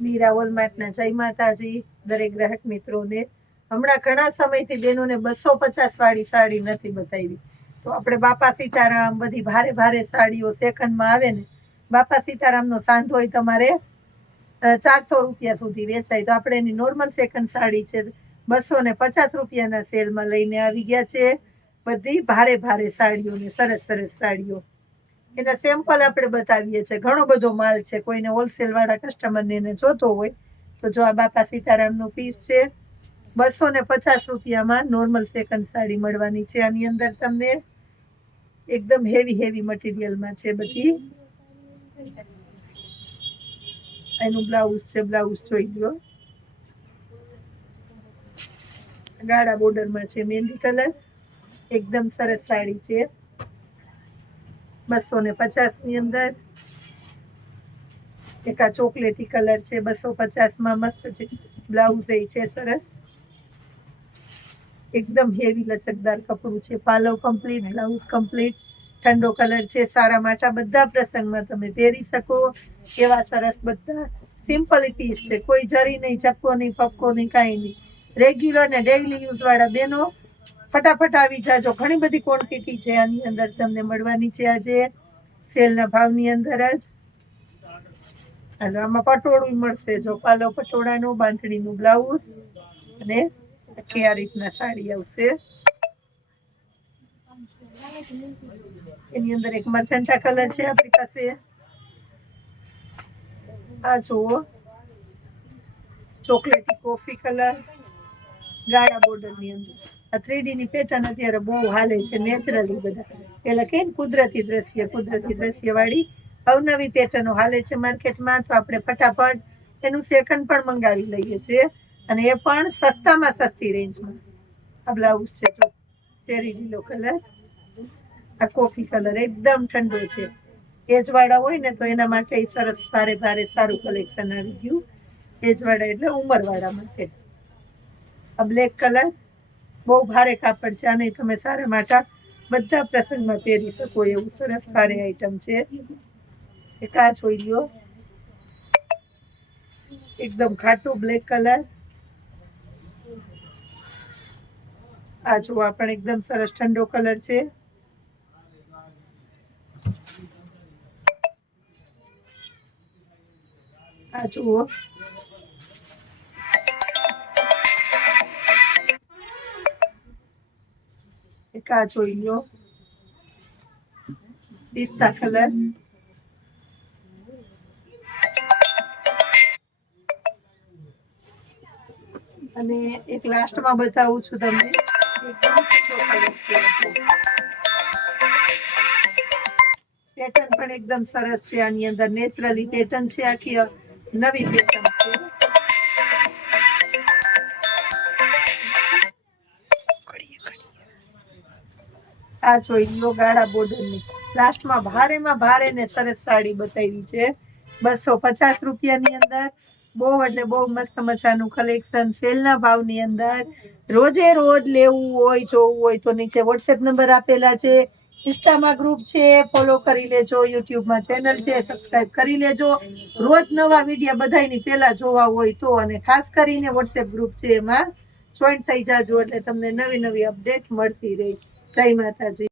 મીરા વોલમાર્ટના જય માતાજી, દરેક ગ્રાહક મિત્રોને. હમણાં ઘણા સમયથી બેનોને બસો પચાસ વાળી સાડી નથી બતાવી. તો આપણે બાપા સીતારામ બધી ભારે ભારે સાડીઓ સેકન્ડમાં આવે ને, બાપા સીતારામનો સાંધો હોય તમારે ચારસો રૂપિયા સુધી વેચાય. તો આપણે એની નોર્મલ સેકન્ડ સાડી છે, બસો ને પચાસ રૂપિયાના સેલમાં લઈને આવી ગયા છે. બધી ભારે ભારે સાડીઓ ને સરસ સરસ સાડીઓ. એના સેમ્પલ આપણે બતાવીએ છીએ. ઘણો બધો માલ છે. કોઈને હોલસેલ વાળા કસ્ટમરને એને જોતો હોય, તો જો આ બાપા સીતારામનું પીસ છે. બસો ને પચાસ રૂપિયામાં નોર્મલ સેકન્ડ સાડી મળવાની છે. આની અંદર તમને એકદમ હેવી હેવી મટીરિયલમાં છે બધી. એનું બ્લાઉઝ છે. બ્લાઉઝ જોઈ લો ગાળા બોર્ડરમાં છે. મહેંદી કલર એકદમ સરસ સાડી છે. બસો ને પચાસની અંદર. એક આ ચોકલેટી કલર છે બસો પચાસમાં મસ્ત છે. બ્લાઉઝ એ છે સરસ. એકદમ હેવી લચકદાર કપડું છે. પાલવ કમ્પ્લીટ, બ્લાઉઝ કમ્પ્લીટ, ઠંડો કલર છે. સારા માટા બધા પ્રસંગમાં તમે પહેરી શકો. એવા સરસ બધા સિમ્પલ પીસ છે. કોઈ જરી નહીં ચપકો નહીં પપકો નહીં, કાંઈ નહીં. રેગ્યુલર ને ડેઇલી યુઝ વાળા બેનો ફટાફટ આવી જાજો. ઘણી બધી ક્વોન્ટિટી છે આની અંદર તમને મળવાની છે આજે. સેલના ભાવની અંદર જ. હાલો, આમાં પટોળું મળશે જો. પાલો પટોળાનું, બાંધણીનું બ્લાઉઝ અને આખી આ રીતના સાડી આવશે. એની અંદર એક મરચંટા કલર છે આપણી પાસે. આ જુઓ. ચોકલેટી કોફી કલર ગાળા બોર્ડરની અંદર. આ થ્રીડીની પેટર્ન અત્યારે બહુ હાલે છે નેચરલી બધા. પેલા કે કુદરતી દ્રશ્ય, કુદરતી દ્રશ્યવાળી અવનવી પેટર્નો હાલે છે માર્કેટમાં, તો આપણે ફટાફટ એનું સેકન્ડ પણ મંગાવી લઈએ છીએ. અને એ પણ સસ્તામાં સસ્તી રેન્જમાં આ બ્લાઉઝ છે ચેરી લીલો કલર આ કોફી કલર એકદમ ઠંડો છે. એજવાળા હોય ને તો એના માટે સરસ ભારે ભારે સારું કલેક્શન આવી ગયું. એજવાળા એટલે ઉંમરવાળા માટે. આ બ્લેક કલર બહુ ભારે કાપડ છે અને તમે સારા માટા બધા પ્રસંગમાં પહેરી શકો એવું સરસ ભારે આઈટમ છે. એક આ જોઈ લ્યો. એકદમ ખાટું બ્લેક કલર આ જોવા પણ એકદમ સરસ ઠંડો કલર છે. આ જુઓ. આ જોઈ પિસ્તા કલર અને એક લાસ્ટમાં બતાવું છું તમને. પેટર્ન પણ એકદમ સરસ છે આની અંદર. નેચરલી પેટર્ન છે આખી નવી પેટર્ન આ જોઈ લો ગાળા બોર્ડરની લાસ્ટમાં ભારેમાં ભારે ને સરસ સાડી બતાવી છે. બસો પચાસ રૂપિયાની અંદર, બહુ એટલે બહુ મસ્ત મજાનું કલેક્શન સેલના ભાવની અંદર. રોજે રોજ લેવું હોય, જોવું હોય તો નીચે વોટ્સએપ નંબર આપેલા છે. ઇન્સ્ટામાં ગ્રુપ છે ફોલો કરી લેજો. યુટ્યુબમાં ચેનલ છે સબસ્ક્રાઇબ કરી લેજો. રોજ નવા વીડિયો બધાની પહેલા જોવા હોય તો અને ખાસ કરીને વોટ્સએપ ગ્રુપ છે એમાં જોઈન થઈ જાજો એટલે તમને નવી નવી અપડેટ મળતી રહે. જય માતાજી.